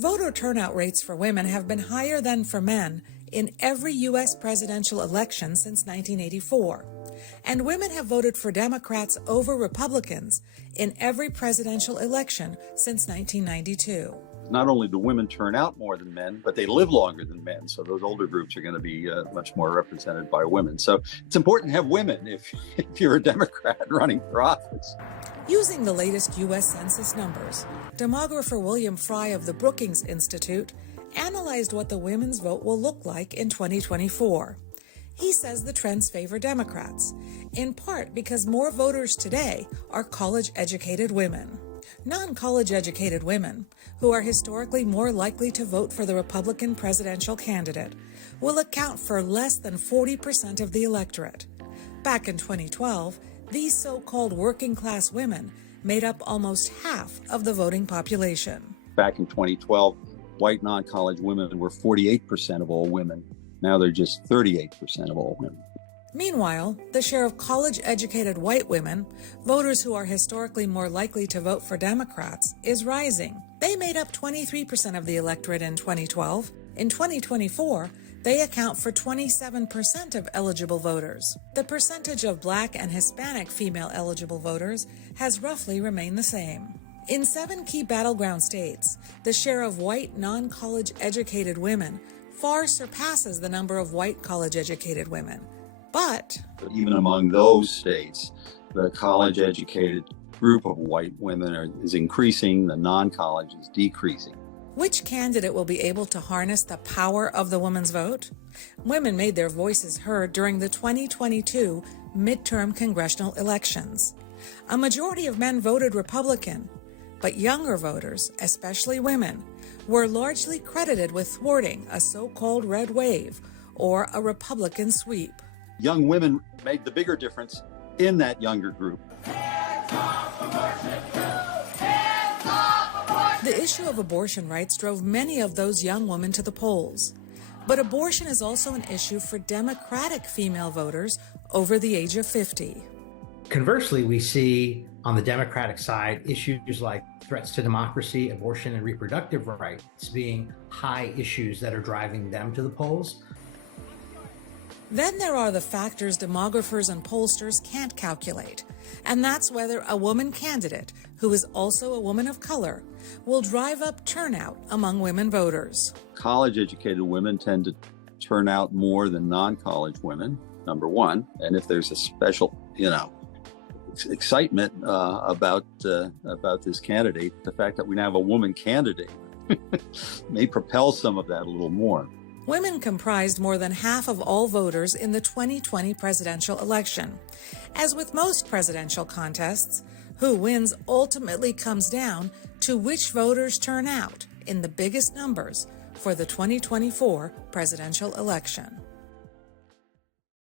Voter turnout rates for women have been higher than for men in every U.S. presidential election since 1984, and women have voted for Democrats over Republicans in every presidential election since 1992. Not only do women turn out more than men, but they live longer than men. So those older groups are going to be much more represented by women. So it's important to have women if you're a Democrat running for office. Using the latest U.S. Census numbers, demographer William Fry of the Brookings Institute analyzed what the women's vote will look like in 2024. He says the trends favor Democrats, in part because more voters today are college-educated women. Non-college educated women, who are historically more likely to vote for the Republican presidential candidate, will account for less than 40% of the electorate. Back in 2012, these so-called working-class women made up almost half of the voting population. Back in 2012, white non-college women were 48% of all women. Now they're just 38% of all women. Meanwhile, the share of college-educated white women, voters who are historically more likely to vote for Democrats, is rising. They made up 23% of the electorate in 2012. In 2024, they account for 27% of eligible voters. The percentage of Black and Hispanic female eligible voters has roughly remained the same. In 7 key battleground states, the share of white non-college educated women far surpasses the number of white college-educated women. But even among those states, the college-educated group of white women is increasing, the non-college is decreasing. Which candidate will be able to harness the power of the woman's vote? Women made their voices heard during the 2022 midterm congressional elections. A majority of men voted Republican, but younger voters, especially women, were largely credited with thwarting a so-called red wave or a Republican sweep. Young women made the bigger difference in that younger group. The issue of abortion rights drove many of those young women to the polls. But abortion is also an issue for Democratic female voters over the age of 50. Conversely, we see on the Democratic side issues like threats to democracy, abortion, and reproductive rights being high issues that are driving them to the polls. Then there are the factors demographers and pollsters can't calculate, and that's whether a woman candidate, who is also a woman of color, will drive up turnout among women voters. College-educated women tend to turn out more than non-college women, number one, and if there's a special, excitement about this candidate, the fact that we now have a woman candidate may propel some of that a little more. Women comprised more than half of all voters in the 2020 presidential election. As with most presidential contests, who wins ultimately comes down to which voters turn out in the biggest numbers for the 2024 presidential election.